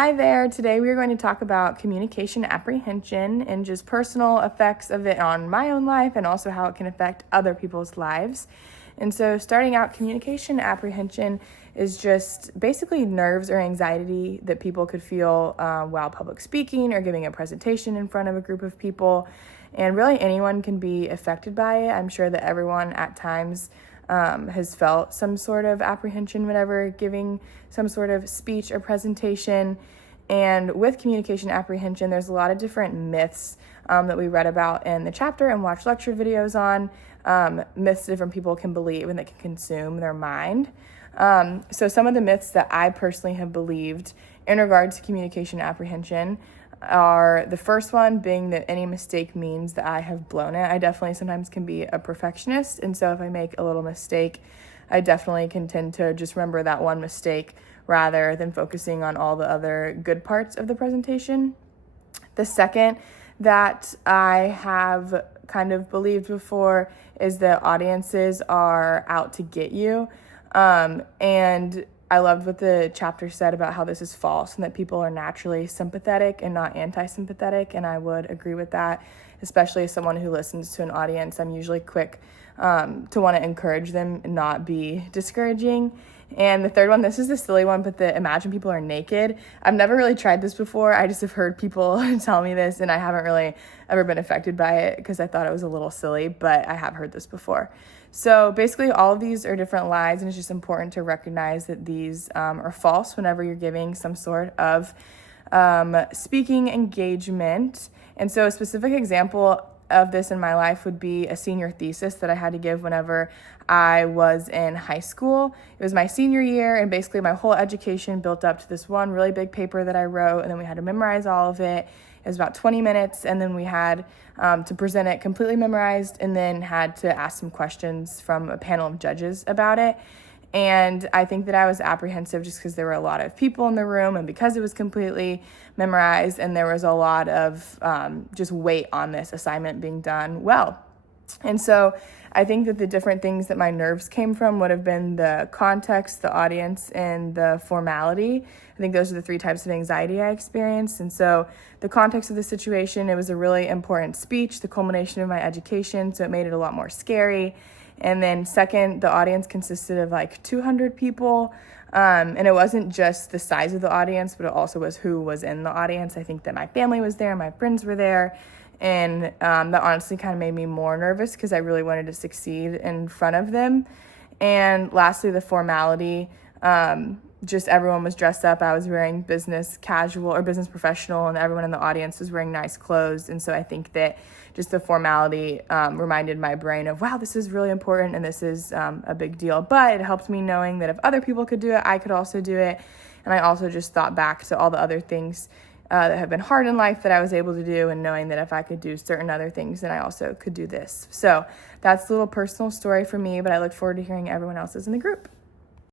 Hi there. Today we are going to talk about communication apprehension and just personal effects of it on my own life and also how it can affect other people's lives. And so starting out, communication apprehension is just basically nerves or anxiety that people could feel while public speaking or giving a presentation in front of a group of people. And really anyone can be affected by it. I'm sure that everyone at times has felt some sort of apprehension whenever giving some sort of speech or presentation. And with communication apprehension, there's a lot of different myths that we read about in the chapter and watched lecture videos on, myths different people can believe and that can consume their mind. So some of the myths that I personally have believed in regards to communication apprehension are the first one being that any mistake means that I have blown it. I definitely sometimes can be a perfectionist, and so if I make a little mistake, I definitely can tend to just remember that one mistake rather than focusing on all the other good parts of the presentation. The second that I have kind of believed before is that audiences are out to get you. And I loved what the chapter said about how this is false and that people are naturally sympathetic and not anti-sympathetic, and I would agree with that, especially as someone who listens to an audience. I'm usually quick to want to encourage them and not be discouraging. And the third one, this is the silly one, but the imagine people are naked. I've never really tried this before. I just have heard people tell me this, and I haven't really ever been affected by it because I thought it was a little silly, but I have heard this before. So basically all of these are different lies, and it's just important to recognize that these are false whenever you're giving some sort of speaking engagement. And so a specific example of this in my life would be a senior thesis that I had to give whenever I was in high school. It was my senior year, and basically my whole education built up to this one really big paper that I wrote, and then we had to memorize all of it. It was about 20 minutes, and then we had to present it completely memorized and then had to ask some questions from a panel of judges about it. And I think that I was apprehensive just because there were a lot of people in the room and because it was completely memorized, and there was a lot of just weight on this assignment being done well. And so I think that the different things that my nerves came from would have been the context, the audience, and the formality. I think those are the three types of anxiety I experienced. And so the context of the situation, it was a really important speech, the culmination of my education, so it made it a lot more scary. And then second, the audience consisted of like 200 people. And it wasn't just the size of the audience, but it also was who was in the audience. I think that my family was there, my friends were there. And that honestly kind of made me more nervous because I really wanted to succeed in front of them. And lastly, the formality. Just everyone was dressed up. I was wearing business casual or business professional, and everyone in the audience was wearing nice clothes. And so I think that just the formality reminded my brain of, wow, this is really important and this is a big deal. But it helped me knowing that if other people could do it, I could also do it. And I also just thought back to all the other things that have been hard in life that I was able to do, and knowing that if I could do certain other things, then I also could do this. So that's a little personal story for me, but I look forward to hearing everyone else's in the group.